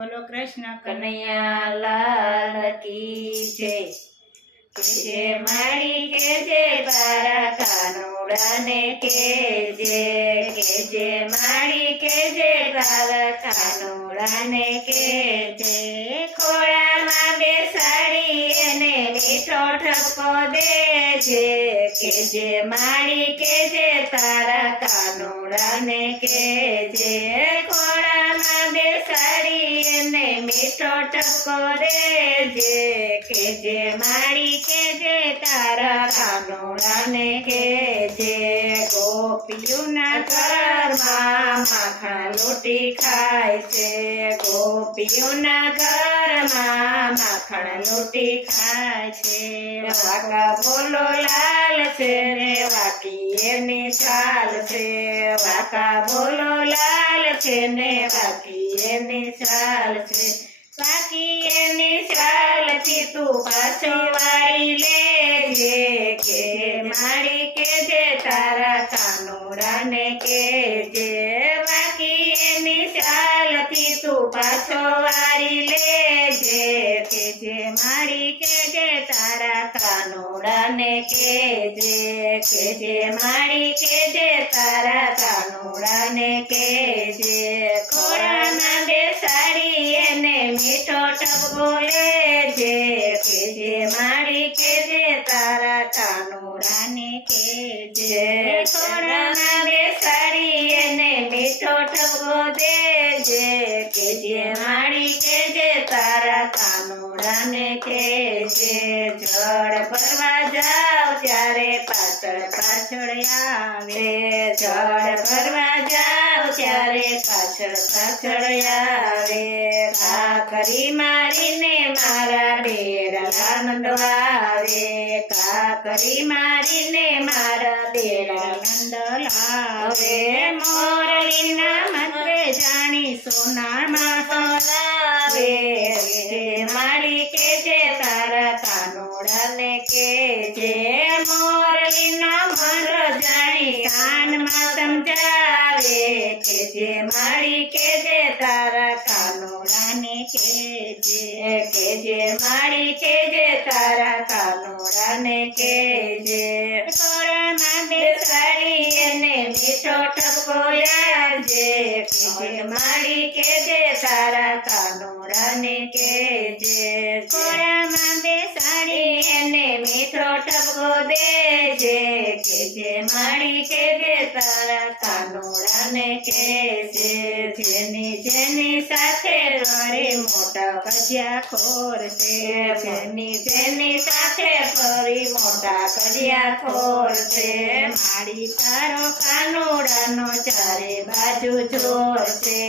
બોલો કૃષ્ણ કનૈયા લાલ કી જય। કેજે મારી કેજે તારા કાનુડાને કેજે, કેજે મારી કેજે તારા કાનુડાને કેજે। ખોળામાં બેસાડી એને મીઠો ઠપકો દેજે, કેજે મારી કેજે તારા કાનુડાને કેજે। ખોળામાં બેસાડી એને મીઠો ઠપકો દેજે, કેજે મારી કેજે તારા કાનુડાને કેજે। ગોપીઓના ઘરમાં માખણ લૂંટી ખાય છે, ગોપીઓના ઘરમાં માખણ લૂંટી ખાય છે। વાંકા બોલો લાલ છે ને વાકી એની ચાલ છે, વાંકા બોલો લાલ છે ને વાકી એની ચાલ છે। બાકી એની ચાલથી તું પાછો વાળી લેજે, કે મારી કેજે તારા કાનુડાને કેજે। બાકી એની ચાલથી તું પાછો વાળી લેજે, કેજે મારી કેજે તારા કાનુડાને કેજે, કેજે મારી કેજે તારા કાનુડાને કેજે। ખોળામાં બેસાડી એને મીઠો ઠપકો લેજે, કેજે મારી કેજે તારા કાનુડાને કેજે। ખોળામાં બેસાડી એને મીઠો ઠપકો દેજે, કેજે મારી કેજે તારા કાનુડાને કેજે। જળ ભરવા જાવ ત્યારે પાછળ પાછળ આવે, જળ ભરવા જાવ ત્યારે પાછળ પાછળ આવે। કાકરી મારીને મારા બેડા નંદવાવે, કાકરી મારીને મારા બેડા નંદલાવે। મોરલીના મંત્રે જાણી સોનામાં સોનાવે, કેજે મારી કેજે તારા કાનુડાને કેજે। મોરલીના મંત્ર જાણી કાનમાં સમજાવે, કેજે મારી કેજે તારા કાનુડાને કેજે, કેજે મારી કેજે તારા કાનુડાને કેજે। ખોળામાં બેસાડી એને મીઠો ઠપકો આપજે, કેજે મારી કેજે તારા કાનુડાને કેજે। ખોળામાં બેસાડી એને મીઠો ઠપકો દેજે, કેજે મારી કેજે તારા કાનુડાને કેજે। જેની જેની સાથે ફરી મોટા કજિયાખોર છે, જેની જેની સાથે ફરી મોટા કજિયાખોર છે। મારી તારો કાનુડાનો ચારે બાજુ જોર છે,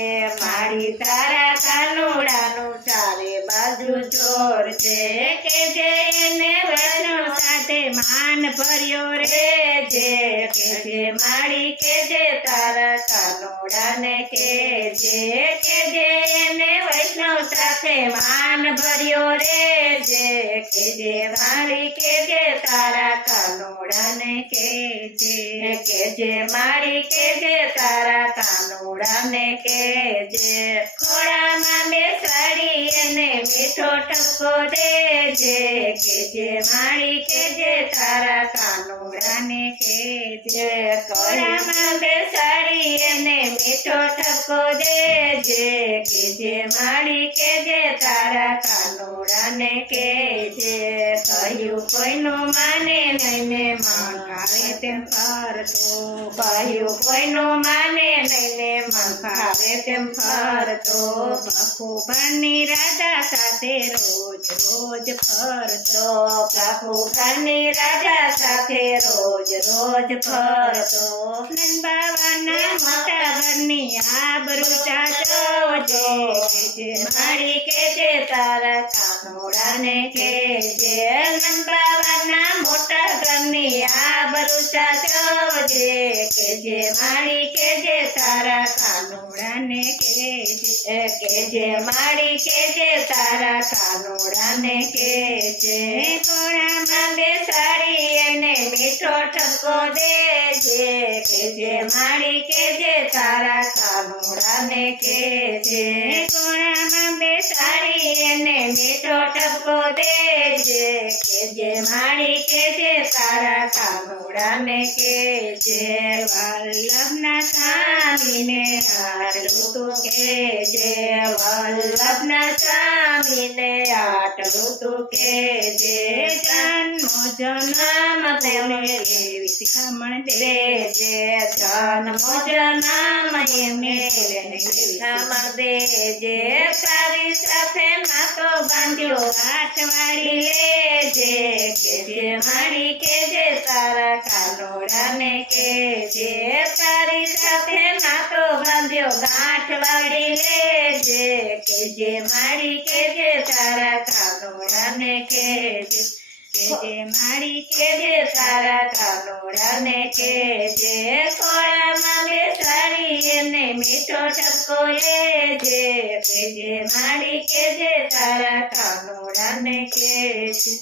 મારી તારા કાનુડાનું ચારે બાજુ જોર છે। કેજે એને વૈષ્ણવ સાથે માન ભર્યો રેજે, કેજે મારી કેજે તારા કાનુડાને કેજે, કેજે એને વૈષ્ણવ સાથે માન ભર્યો રેજે, કેજે મારી કેજે તારા કાનુડાને કેજે, કેજે મારી કેજે તારા કાનુડાને કેજે। ખોળામાં બેસાડી એને મીઠો ઠપકો દેજે, કેજે મારી કેજે તારા કાનુડાને કેજે। ખોળામાં બેસાડી એને મીઠો ઠપકો દેજે, કેજે મારી કેજે તારા કાનુડાને કેજે। કહ્યું કોઈનું માને નહીં ને મન ખાવે તેમ ફરતો, કહ્યું કોઈનું માને નહીં ને મન ખાવે તેમ ફરતો। પ્રભુભાની રાધા સાથે રોજ રોજ ફરતો, પ્રભુભાની રાધા સાથે રોજ રોજ ફરતો। નંદબાવાના મોટા ઘરની આબરૂ સાચવજે, કેજે મારી કેજે તારા કાનુડાને કેજે। નંદબાવાના મોટા ઘરની આબરૂ સાચવજે, કેજે મારી કેજે તારા કાનુડાને કેજે, કેજે મારી કેજે તારા કાનુડાને કેજે। ખોળામાં બેસાડી એને મીઠો ઠપકો દેજે, કેજે મારી કેજે તારા કાનુડાને કેજે। ખોળામાં મીઠો ટપકો દેજે કેજે માડી કેજે તારા કાનુડાને કેજે વલ્લભના સ્વામીને આટલું તું કેજે વલ્લભના સ્વામીને આટલું તું કેજે જન્મો જન્મ તેમને એવી શિખામણ દેજે જન્મો જન્મ એમને એવી શિખામણ દેજે તારી સાથે નાતો બાંધ્યો ગાંઠ વાળી લેજે કેજે માડી કેજે તારા કાનોડાને કેજે તારી સાથે નાતો બાંધ્યો ગાંઠ વાળી લેજે કેજે માડી કેજે તારા કાનોડાને કેજે કેજે માડી કેજે તારા કાનોડાને કેજે ખોળામાં બેસાડી એને મીઠો ટપકો લેજે કેજે માડી કેજે તારા કાનોડાને કેજે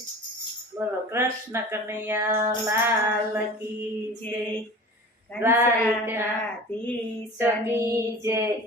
બોલો કૃષ્ણ કનૈયા લાલ કી જય દ્વારકાધીશની જય